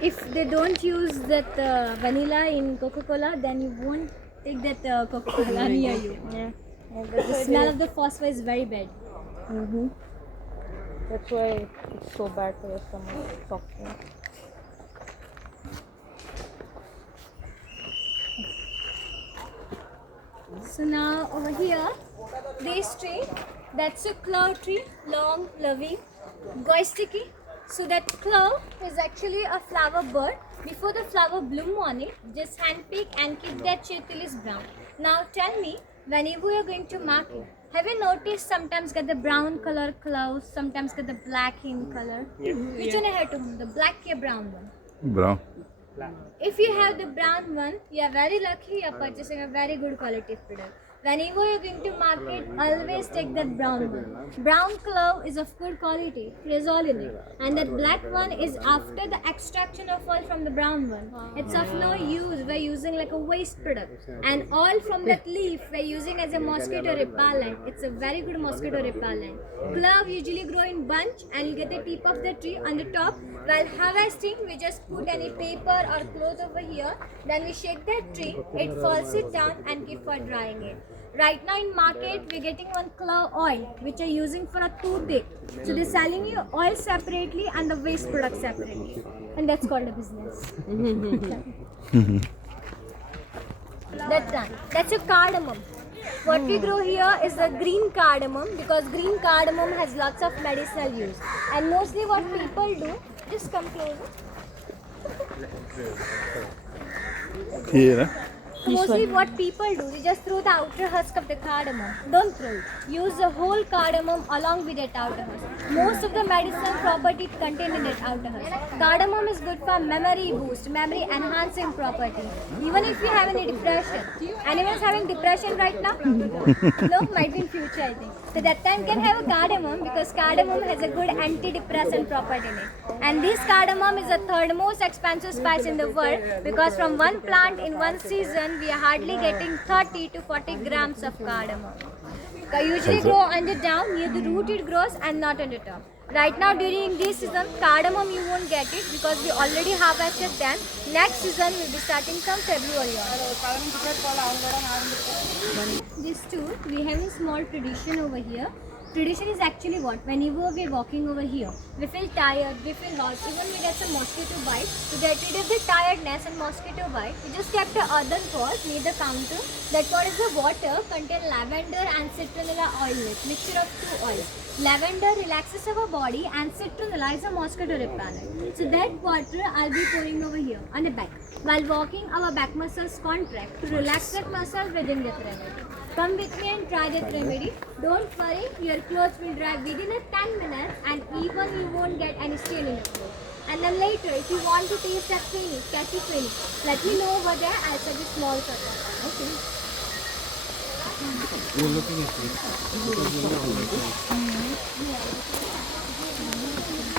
If they don't use that vanilla in Coca-Cola, then you won't take that Coca-Cola near you. Yeah. The smell of the phosphor is very bad. That's why it's so bad for your stomach. Soft drink. So now over here, this tree, that's a clove tree, long, loving, sticky. So that clove is actually a flower bird. Before the flower bloom on it, just handpick and keep that shade till it's brown. Now tell me, whenever you're going to mark it, have you noticed sometimes get the brown color cloves, sometimes get the black in color? Which one I have to the black or brown one? Brown. If you have the brown one, you are very lucky, you are purchasing a very good quality product. Whenever you are going to market, always take that brown one. Brown clove is of good quality, there's all in it. And that black one is after the extraction of oil from the brown one. It's of no use, we're using like a waste product. And oil from that leaf, we're using as a mosquito repellent. It's a very good mosquito repellent. Clove usually grow in bunch and you get the tip of the tree on the top. While harvesting, we just put any paper or cloth over here, then we shake that tree, it falls it down and keep for drying it. Right now in market, we're getting one clove oil, which are using for a toothache. So they're selling you oil separately and the waste product separately. And that's called a business. That's done. That's a cardamom. What we grow here is the green cardamom because green cardamom has lots of medicinal use. And mostly what people do, just come closer. Here. Mostly what people do, they just throw the outer husk of the cardamom. Don't throw it. Use the whole cardamom along with that outer husk. Most of the medicinal properties contained in that outer husk. Cardamom is good for memory boost, memory enhancing property. Even if you have any depression. Anyone's having depression right now? No, might be in future I think. So that time can have a cardamom because cardamom has a good antidepressant property in it. And this cardamom is the third most expensive spice in the world because from one plant in one season we are hardly getting 30 to 40 grams of cardamom. Usually grow on the down, near the root it grows and not on the top. Right now during this season, cardamom you won't get it because we already harvested them. Next season will be starting from February on. This too, we have a small tradition over here. Tradition is actually what? Whenever we are walking over here, we feel tired, we feel hot, even we get some mosquito bite. To get rid of the tiredness and mosquito bite, we just kept a earthen pot near the counter. That pot is the water contain lavender and citronella oil with mixture of two oils. Lavender relaxes our body and citronella is a mosquito repellent. So that water I'll be pouring over here on the back. While walking, our back muscles contract. To relax that muscle within that remedy. Come with me and try that remedy. Don't worry, your clothes will dry within a 10 minutes and even you won't get any stain in your clothes. And then later, if you want to taste that finish, cashew finish, let me know over there. I'll suggest small cutter. Okay. You're looking at it.